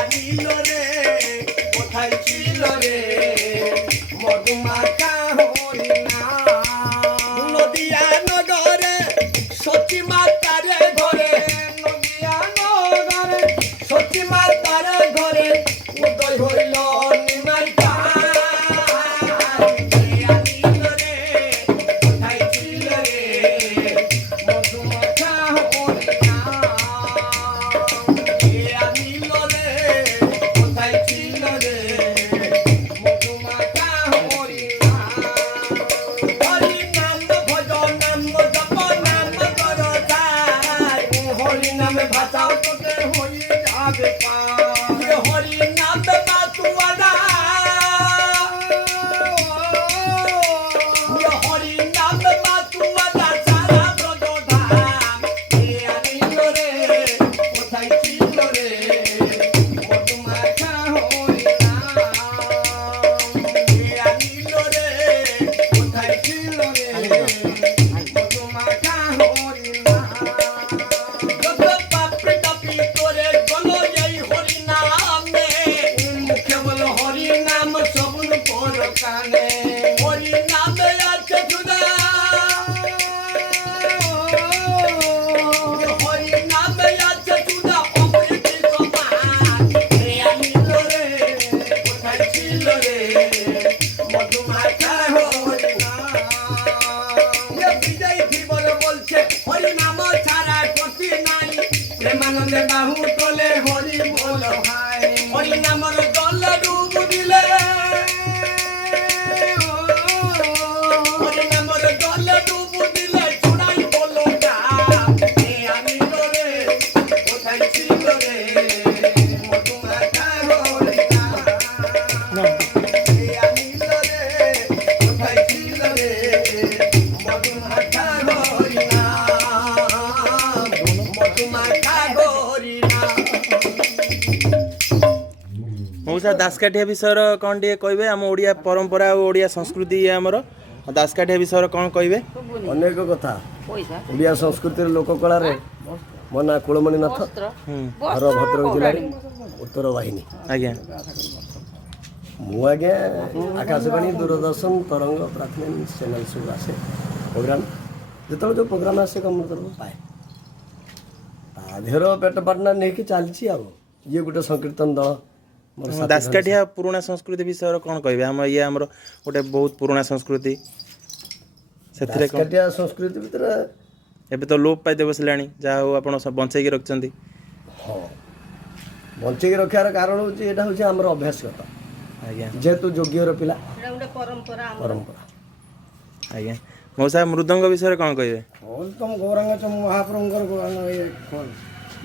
আনিল রে কোথায় ছিল রে মধুমাখা হরিনাম নদিয়া নগরে সতী মাতার ঘরে নদিয়া নগরে সতী মাতার ঘরে উদয় হইল নিমাই বাহু তোলে হরি বল ভাই হরি নামর দল ডুব দিলে হরি নামর দল ডুব দিলে চুড়াই বলো না আনিল রে কোথায় ছিল রে মধুমাখা হরিনাম আনিল রে কোথায় ছিল রে মধুমাখা হরিনাম মধুমাখা मौसा दासकाठिया विषय कौन टे कहे आम ओडिया परंपरा और ओडिया संस्कृति ये आमर दासकाठिया विषय कौन कहे अनेक कथा ओडिया संस्कृति लोक कला मो ना कुलमणिनाथ घर भद्रक जिले उत्तर वाहिनी आज्ञा मुझे आकाशवाणी दूरदर्शन तरंग प्राथमिक चैनल सब आसे प्रोग्राम जो जो प्रोग्राम आसे कम पाए ताधर पेट पाटना नहीं कि चलती आ ये गोटे संकीर्तन दल दासकाठिया पुराना संस्कृति विषय कौन कहे आम ये आमर गोटे बहुत पुराना संस्कृति दासकाठिया संस्कृति भीतर एबे तो लोप पाइते बसला जहाँ हो आप बंचाई रखिंट हाँ बंचाई रखार कारण हूँ यहाँ हूँ आम अभ्यासगत आज्ञा जेहेतु योग्यर पिला परंपरा आज्ञा मौसा मृदंग विषय कौन कहे तुम गौरांग महाप्रभुर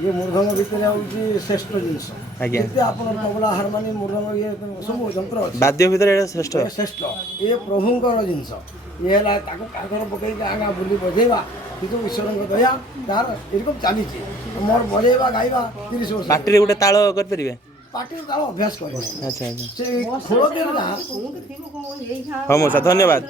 ये मृदंग भितर हूँ श्रेष्ठ जिनस आज्ञा आप तबला हारमोनी मृदंग ये सब यंत्र वाद्य भितर श्रेष्ठ श्रेष्ठ ये प्रभुंर जिनस ये काकर पकई आगा बुली बजेवा कितु ईश्वर दया तार एरकम चली मोर बजेवा गाइबा 30 वर्ष पार्टी गोटे ताल कर पार्टी ताल अभ्यास कर अच्छा खोल हाँ मौसा धन्यवाद।